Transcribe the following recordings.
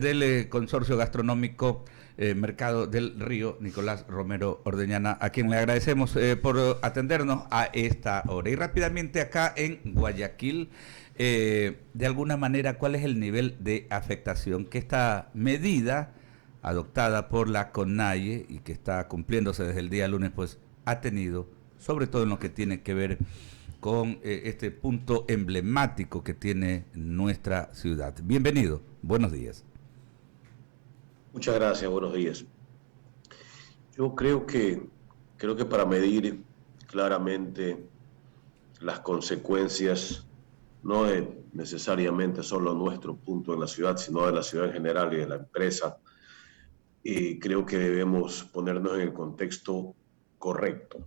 Del Consorcio Gastronómico Mercado del Río, Nicolás Romero Ordeñana, a quien le agradecemos por atendernos a esta hora. Y rápidamente acá en Guayaquil, de alguna manera, ¿cuál es el nivel de afectación que esta medida adoptada por la CONAIE y que está cumpliéndose desde el día lunes, pues ha tenido, sobre todo en lo que tiene que ver con este punto emblemático que tiene nuestra ciudad? Bienvenido, buenos días. Muchas gracias, buenos días. Yo creo que para medir claramente las consecuencias, no de necesariamente solo nuestro punto en la ciudad, sino de la ciudad en general y de la empresa, creo que debemos ponernos en el contexto correcto.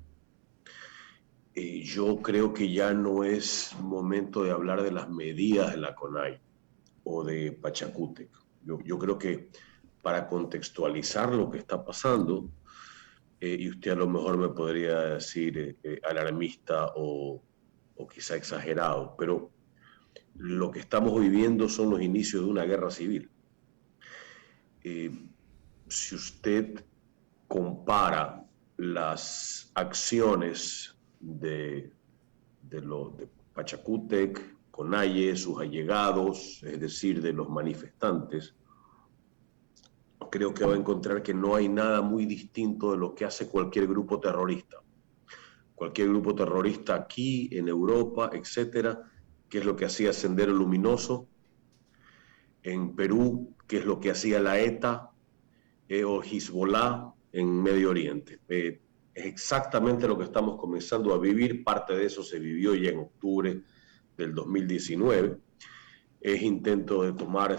Yo creo que ya no es momento de hablar de las medidas de la CONAI o de Pachacútec. Yo creo que para contextualizar lo que está pasando, y usted a lo mejor me podría decir alarmista o quizá exagerado, pero lo que estamos viviendo son los inicios de una guerra civil. Eh, si usted compara las acciones de Pachacútec, Conalle, sus allegados, es decir, de los manifestantes, creo que va a encontrar que no hay nada muy distinto de lo que hace cualquier grupo terrorista. Cualquier grupo terrorista aquí, en Europa, etcétera, que es lo que hacía Sendero Luminoso, en Perú, que es lo que hacía la ETA o Hezbollah en Medio Oriente. Es exactamente lo que estamos comenzando a vivir, parte de eso se vivió ya en octubre del 2019, es intento de tomar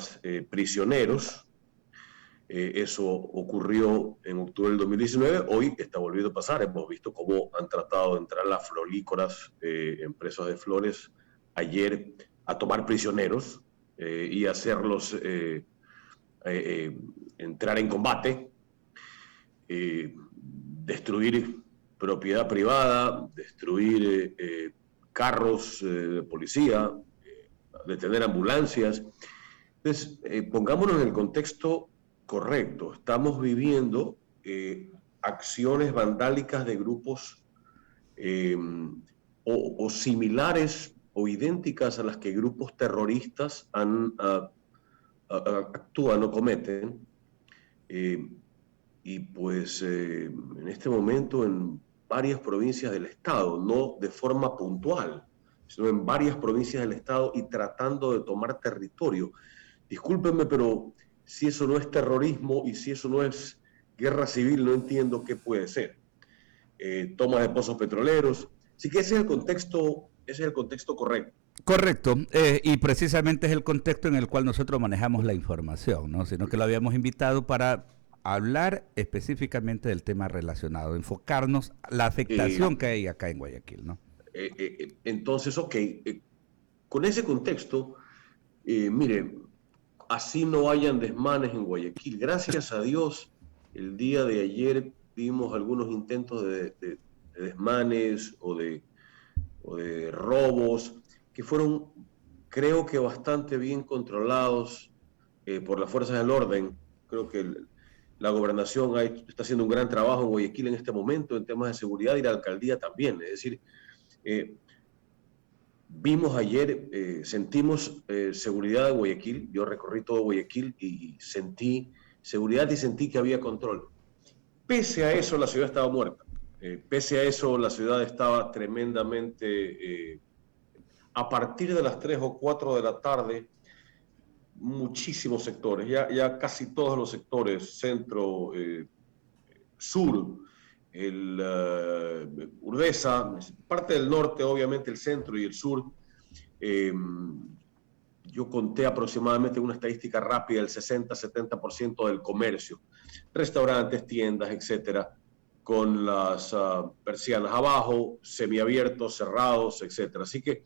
prisioneros. Eso ocurrió en octubre del 2019, hoy está volviendo a pasar, hemos visto cómo han tratado de entrar las florícolas, empresas de flores, ayer a tomar prisioneros y hacerlos entrar en combate, destruir propiedad privada, destruir carros de policía, detener ambulancias. Entonces, pongámonos en el contexto correcto. Estamos viviendo acciones vandálicas de grupos eh, o similares o idénticas a las que grupos terroristas actúan o cometen. Eh, y pues en este momento en varias provincias del Estado, no de forma puntual, sino en varias provincias del Estado y tratando de tomar territorio. Discúlpenme, pero si eso no es terrorismo y si eso no es guerra civil, no entiendo qué puede ser. Tomas de pozos petroleros. Así que ese es el contexto correcto. Correcto, y precisamente es el contexto en el cual nosotros manejamos la información, ¿no? Sino que lo habíamos invitado para hablar específicamente del tema relacionado, enfocarnos la Eh, afectación que hay acá en Guayaquil, ¿no? entonces, ok, con ese contexto, mire, así no hayan desmanes en Guayaquil. Gracias a Dios, el día de ayer vimos algunos intentos de desmanes o de robos que fueron, creo que bastante bien controlados por las fuerzas del orden. Creo que la gobernación está haciendo un gran trabajo en Guayaquil en este momento en temas de seguridad y la alcaldía también. Es decir, eh, vimos ayer, sentimos seguridad en Guayaquil. Yo recorrí todo Guayaquil y sentí seguridad y sentí que había control. Pese a eso, la ciudad estaba muerta. Pese a eso, la ciudad estaba tremendamente... a partir de las 3 o 4 de la tarde, muchísimos sectores, ya casi todos los sectores, centro, sur, Urdesa, parte del norte, obviamente el centro y el sur, eh, yo conté aproximadamente una estadística rápida del 60-70% del comercio, restaurantes, tiendas, etcétera, con las persianas abajo, semiabiertos, cerrados, etcétera. Así que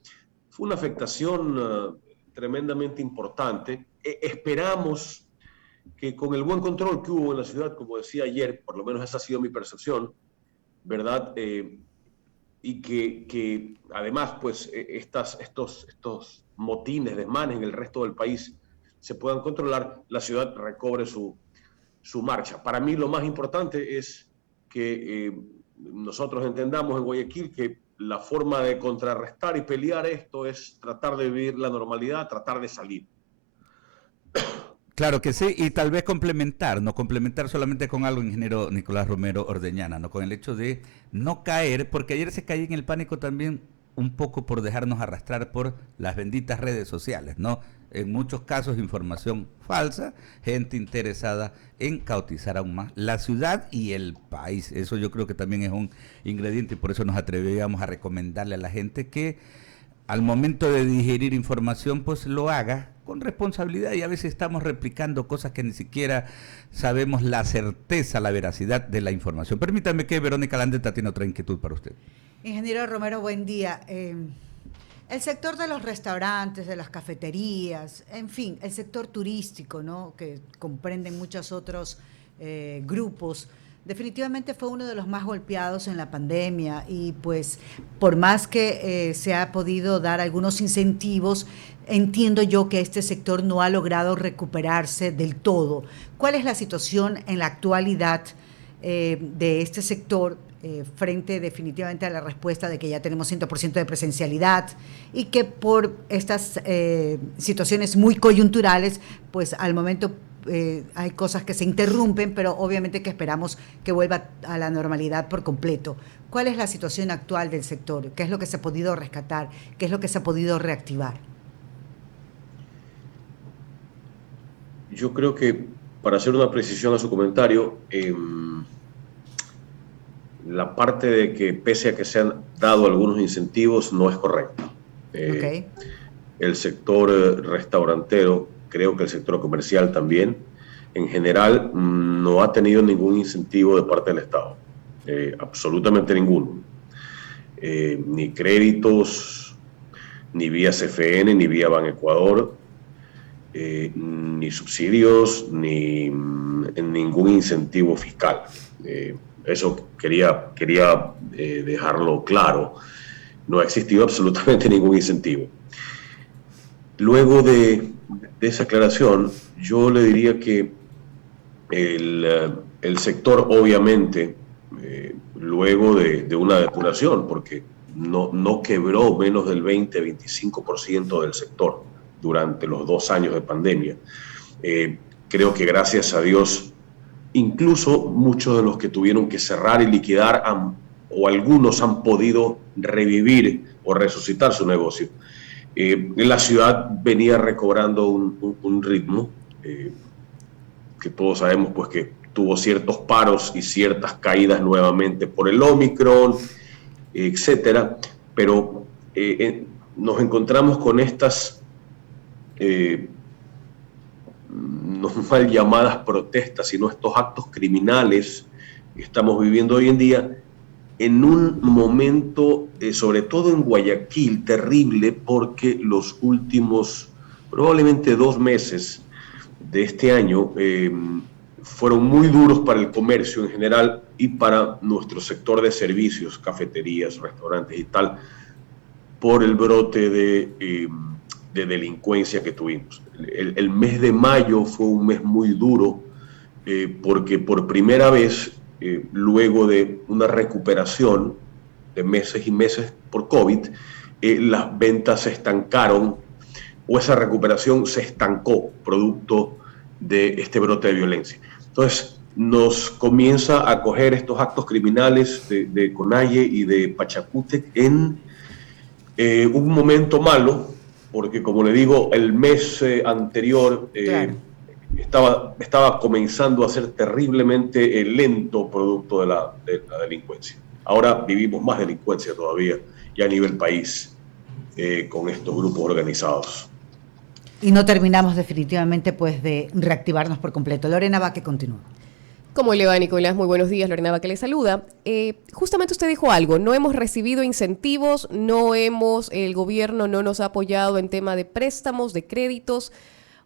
fue una afectación tremendamente importante. Esperamos que con el buen control que hubo en la ciudad, como decía ayer, por lo menos esa ha sido mi percepción, ¿verdad? Y además, pues, estos motines, desmanes en el resto del país se puedan controlar, la ciudad recobre su marcha. Para mí lo más importante es que nosotros entendamos en Guayaquil que la forma de contrarrestar y pelear esto es tratar de vivir la normalidad, tratar de salir. Claro que sí, y tal vez complementar, no complementar solamente con algo, ingeniero Nicolás Romero Ordeñana, no con el hecho de no caer, porque ayer se caí en el pánico también un poco por dejarnos arrastrar por las benditas redes sociales, ¿no? En muchos casos información falsa, gente interesada en caotizar aún más la ciudad y el país. Eso yo creo que también es un ingrediente y por eso nos atrevíamos a recomendarle a la gente que al momento de digerir información, pues lo haga con responsabilidad y a veces estamos replicando cosas que ni siquiera sabemos la certeza, la veracidad de la información. Permítame que Verónica Landeta tiene otra inquietud para usted. Ingeniero Romero, buen día. El sector de los restaurantes, de las cafeterías, en fin, el sector turístico, ¿no?, que comprenden muchos otros grupos, definitivamente fue uno de los más golpeados en la pandemia y pues por más que se ha podido dar algunos incentivos, entiendo yo que este sector no ha logrado recuperarse del todo. ¿Cuál es la situación en la actualidad de este sector frente definitivamente a la respuesta de que ya tenemos 100% de presencialidad y que por estas situaciones muy coyunturales, pues al momento hay cosas que se interrumpen, pero obviamente que esperamos que vuelva a la normalidad por completo? ¿Cuál es la situación actual del sector? ¿Qué es lo que se ha podido rescatar? ¿Qué es lo que se ha podido reactivar? Yo creo que, para hacer una precisión a su comentario, la parte de que pese a que se han dado algunos incentivos no es correcta. Okay. El sector restaurantero, creo que el sector comercial también, en general no ha tenido ningún incentivo de parte del Estado, absolutamente ninguno. Ni créditos, ni vía CFN, ni vía Banecuador, ni subsidios, ni ningún incentivo fiscal. Eso quería dejarlo claro. No ha existido absolutamente ningún incentivo. Luego de esa aclaración, yo le diría que el sector, obviamente, luego de una depuración, porque no quebró menos del 20-25% del sector durante los 2 años de pandemia. Creo que gracias a Dios, incluso muchos de los que tuvieron que cerrar y liquidar o algunos han podido revivir o resucitar su negocio. La ciudad venía recobrando un ritmo que todos sabemos pues que tuvo ciertos paros y ciertas caídas nuevamente por el Omicron, etcétera, pero nos encontramos con estas no mal llamadas protestas, sino estos actos criminales que estamos viviendo hoy en día, en un momento, sobre todo en Guayaquil, terrible, porque los últimos probablemente 2 meses de este año fueron muy duros para el comercio en general y para nuestro sector de servicios, cafeterías, restaurantes y tal, por el brote de delincuencia que tuvimos. El mes de mayo fue un mes muy duro porque por primera vez, luego de una recuperación de meses y meses por COVID, las ventas se estancaron o esa recuperación se estancó producto de este brote de violencia. Entonces nos comienza a coger estos actos criminales de Conalle y de Pachacútec en un momento malo, porque como le digo, el mes anterior Claro. estaba comenzando a ser terriblemente lento producto de la delincuencia. Ahora vivimos más delincuencia todavía, ya a nivel país, con estos grupos organizados. Y no terminamos definitivamente pues de reactivarnos por completo. Lorena Vaque continúa. ¿Cómo le va, Nicolás? Muy buenos días, Lorena Vaque le saluda. Justamente usted dijo algo, no hemos recibido incentivos, el gobierno no nos ha apoyado en tema de préstamos, de créditos.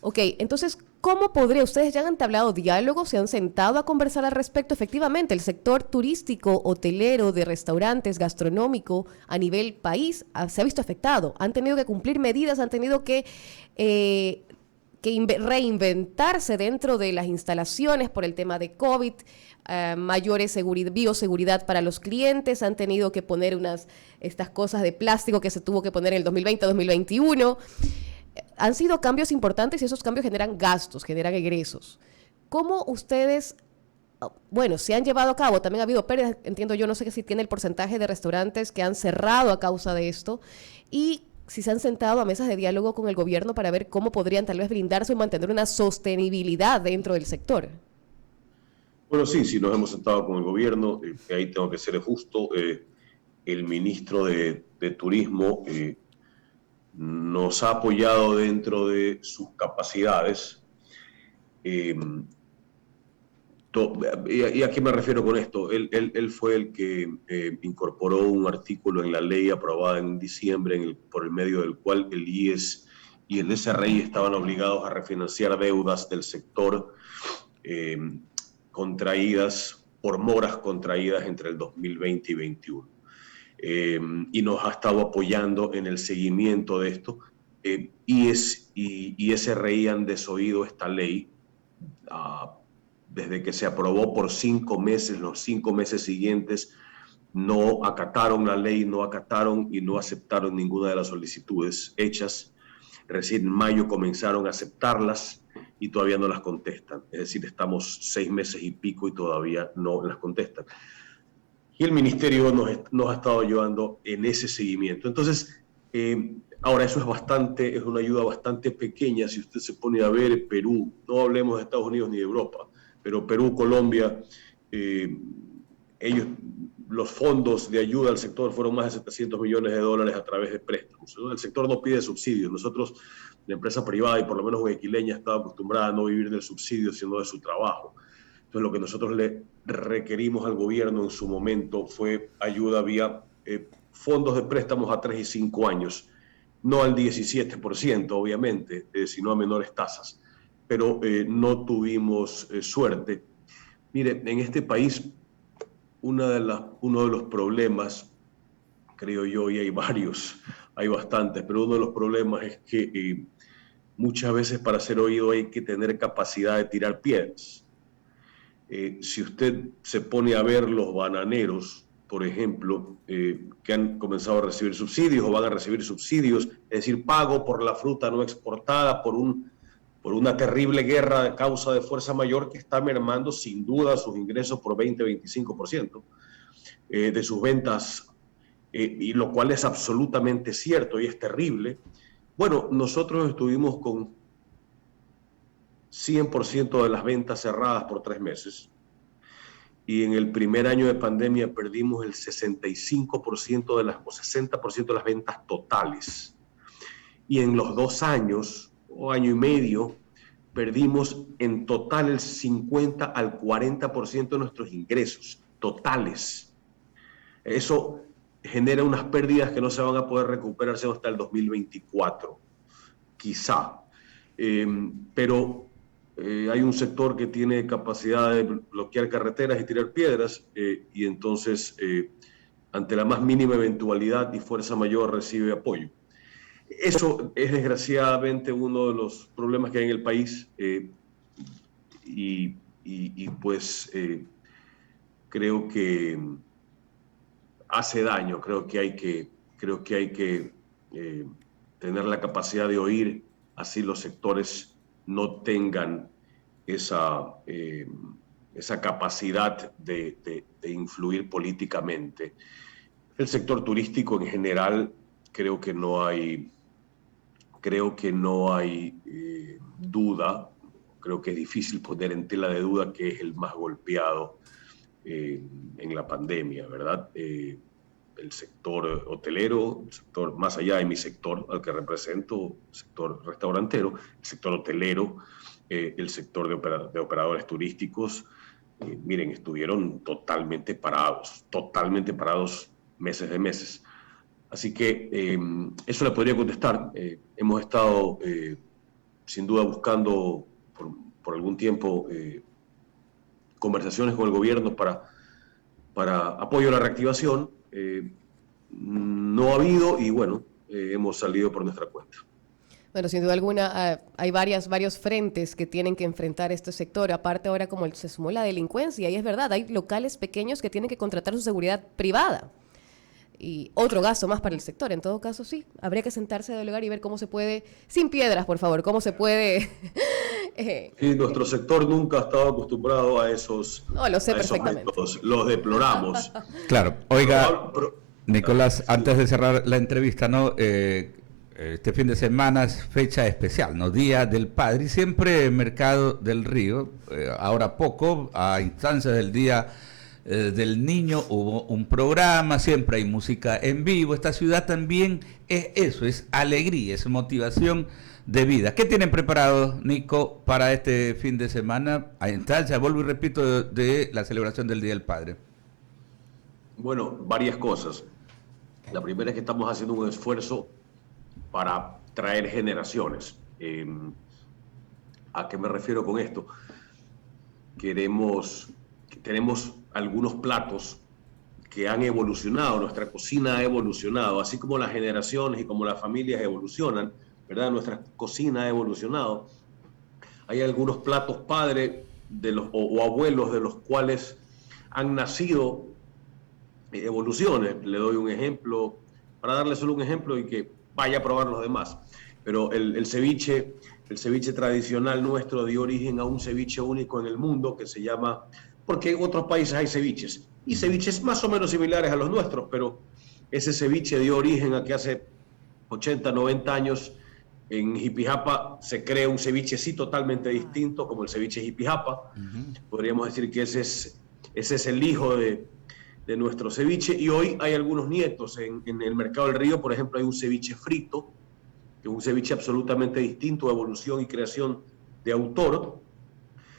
Ok, entonces, ¿cómo podría? Ustedes ya han entablado diálogos, se han sentado a conversar al respecto. Efectivamente, el sector turístico, hotelero, de restaurantes, gastronómico, a nivel país, se ha visto afectado. Han tenido que cumplir medidas, han tenido que reinventarse dentro de las instalaciones por el tema de COVID, mayores bioseguridad para los clientes, han tenido que poner estas cosas de plástico que se tuvo que poner en el 2020-2021. Han sido cambios importantes y esos cambios generan gastos, generan egresos. ¿Cómo ustedes, se han llevado a cabo? También ha habido pérdidas, entiendo yo, no sé si tiene el porcentaje de restaurantes que han cerrado a causa de esto, y si se han sentado a mesas de diálogo con el gobierno para ver cómo podrían tal vez blindarse o mantener una sostenibilidad dentro del sector. Bueno, sí, nos hemos sentado con el gobierno, ahí tengo que ser justo, el ministro de Turismo nos ha apoyado dentro de sus capacidades. ¿Y a qué me refiero con esto? Él fue el que incorporó un artículo en la ley aprobada en diciembre, por el medio del cual el IES y el SRI estaban obligados a refinanciar deudas del sector contraídas por moras contraídas entre el 2020 y 2021. Y nos ha estado apoyando en el seguimiento de esto. IES y SRI han desoído esta ley desde que se aprobó por 5 meses. Los 5 meses siguientes no acataron la ley, no acataron y no aceptaron ninguna de las solicitudes hechas. Recién en mayo comenzaron a aceptarlas y todavía no las contestan. Es decir, estamos 6 meses y pico y todavía no las contestan. Y el ministerio nos ha estado ayudando en ese seguimiento. Entonces, ahora eso es una ayuda bastante pequeña. Si usted se pone a ver Perú, no hablemos de Estados Unidos ni de Europa, pero Perú, Colombia, los fondos de ayuda al sector fueron más de $700 millones a través de préstamos. El sector no pide subsidios. Nosotros, la empresa privada y por lo menos guayaquileña, estaba acostumbrada a no vivir del subsidio, sino de su trabajo. Entonces, lo que nosotros le requerimos al gobierno en su momento fue ayuda vía fondos de préstamos a 3 y 5 años, no al 17%, obviamente, sino a menores tasas. Pero no tuvimos suerte. Mire, en este país, uno de los problemas, creo yo, y hay varios, hay bastantes, pero uno de los problemas es que muchas veces para ser oído hay que tener capacidad de tirar piedras. Si usted se pone a ver los bananeros, por ejemplo, que han comenzado a recibir subsidios o van a recibir subsidios, es decir, pago por la fruta no exportada, por una terrible guerra de causa de fuerza mayor que está mermando sin duda sus ingresos por 20-25% de sus ventas, y lo cual es absolutamente cierto y es terrible. Bueno, nosotros estuvimos con 100% de las ventas cerradas por 3 meses y en el primer año de pandemia perdimos el 65% o 60% de las ventas totales. Y en los 2 años o año y medio perdimos en total el 50 al 40% de nuestros ingresos totales. Eso genera unas pérdidas que no se van a poder recuperarse hasta el 2024, quizá. Pero hay un sector que tiene capacidad de bloquear carreteras y tirar piedras, y entonces, ante la más mínima eventualidad y fuerza mayor, recibe apoyo. Eso es desgraciadamente uno de los problemas que hay en el país, creo que hace daño. Creo que hay que tener la capacidad de oír, así los sectores no tengan esa capacidad de influir políticamente. El sector turístico en general, creo que no hay duda, creo que es difícil poner en tela de duda que es el más golpeado en la pandemia, ¿verdad? El sector hotelero, el sector más allá de mi sector al que represento, el sector restaurantero, el sector hotelero, el sector de operadores turísticos, miren, estuvieron totalmente parados meses de meses. Así que eso le podría contestar. Hemos estado sin duda buscando por algún tiempo conversaciones con el gobierno para apoyo a la reactivación. No ha habido y bueno, hemos salido por nuestra cuenta. Bueno, sin duda alguna, hay varios frentes que tienen que enfrentar este sector. Aparte ahora como se sumó la delincuencia, y es verdad, hay locales pequeños que tienen que contratar su seguridad privada. Y otro gasto más para el sector. En todo caso, sí, habría que sentarse a dialogar y ver cómo se puede, sin piedras, por favor, cómo se puede... Sí, nuestro sector nunca ha estado acostumbrado a esos, No, lo sé a esos perfectamente. métodos. Los deploramos. Claro, oiga, Pero- Nicolás, sí. antes de cerrar la entrevista, ¿no? Este fin de semana es fecha especial, ¿no? Día del Padre, y siempre Mercado del Río, ahora poco, a instancias del Día del Niño, hubo un programa, siempre hay música en vivo. Esta ciudad también es eso, es alegría, es motivación de vida. ¿Qué tienen preparado, Nico, para este fin de semana? A instancia, vuelvo y repito, de la celebración del Día del Padre. Bueno, varias cosas. La primera es que estamos haciendo un esfuerzo para traer generaciones. ¿A qué me refiero con esto? Tenemos algunos platos que han evolucionado, nuestra cocina ha evolucionado, así como las generaciones y como las familias evolucionan, ¿verdad? Nuestra cocina ha evolucionado. Hay algunos platos padres o abuelos de los cuales han nacido evoluciones. Le doy un ejemplo, para darle solo un ejemplo y que vaya a probar los demás. Pero el ceviche tradicional nuestro dio origen a un ceviche único en el mundo que se llama, porque en otros países hay ceviches, y ceviches más o menos similares a los nuestros, pero ese ceviche dio origen a que hace 80, 90 años en Jipijapa se crea un ceviche sí totalmente distinto, como el ceviche Jipijapa. Podríamos decir que ese es el hijo de nuestro ceviche, y hoy hay algunos nietos. En el Mercado del Río, por ejemplo, hay un ceviche frito, que es un ceviche absolutamente distinto, evolución y creación de autor.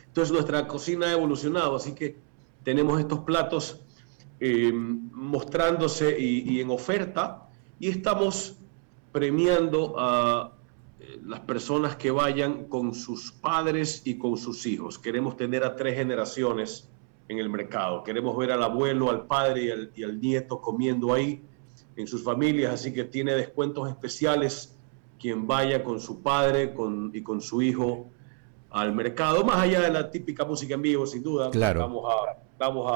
Entonces nuestra cocina ha evolucionado, así que tenemos estos platos mostrándose y en oferta, y estamos premiando a las personas que vayan con sus padres y con sus hijos. Queremos tener a 3 generaciones en el mercado. Queremos ver al abuelo, al padre y al nieto comiendo ahí en sus familias, así que tiene descuentos especiales quien vaya con su padre y con su hijo al mercado, más allá de la típica música en vivo, sin duda. Claro. Vamos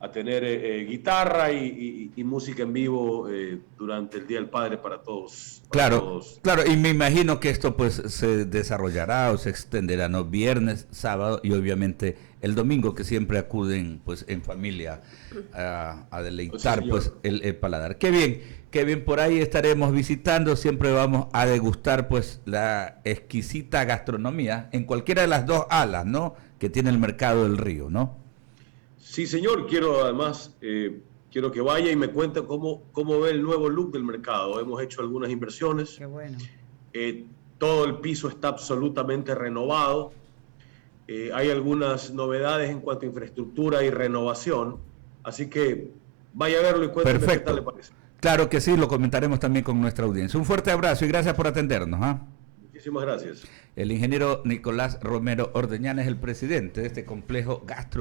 a tener guitarra y música en vivo durante el Día del Padre para todos. Claro, claro, y me imagino que esto pues se desarrollará o se extenderá, ¿no? Viernes, sábado y obviamente el domingo, que siempre acuden pues en familia a deleitar Sí, pues el paladar. Qué bien, por ahí estaremos visitando, siempre vamos a degustar pues la exquisita gastronomía en cualquiera de las 2 alas, ¿no? Que tiene el Mercado del Río, ¿no? Sí, señor. Quiero que vaya y me cuente cómo ve el nuevo look del mercado. Hemos hecho algunas inversiones. Qué bueno. Todo el piso está absolutamente renovado. Hay algunas novedades en cuanto a infraestructura y renovación. Así que vaya a verlo y cuénteme qué tal le parece. Claro que sí, lo comentaremos también con nuestra audiencia. Un fuerte abrazo y gracias por atendernos. Muchísimas gracias. El ingeniero Nicolás Romero Ordeñana es el presidente de este complejo gastronómico.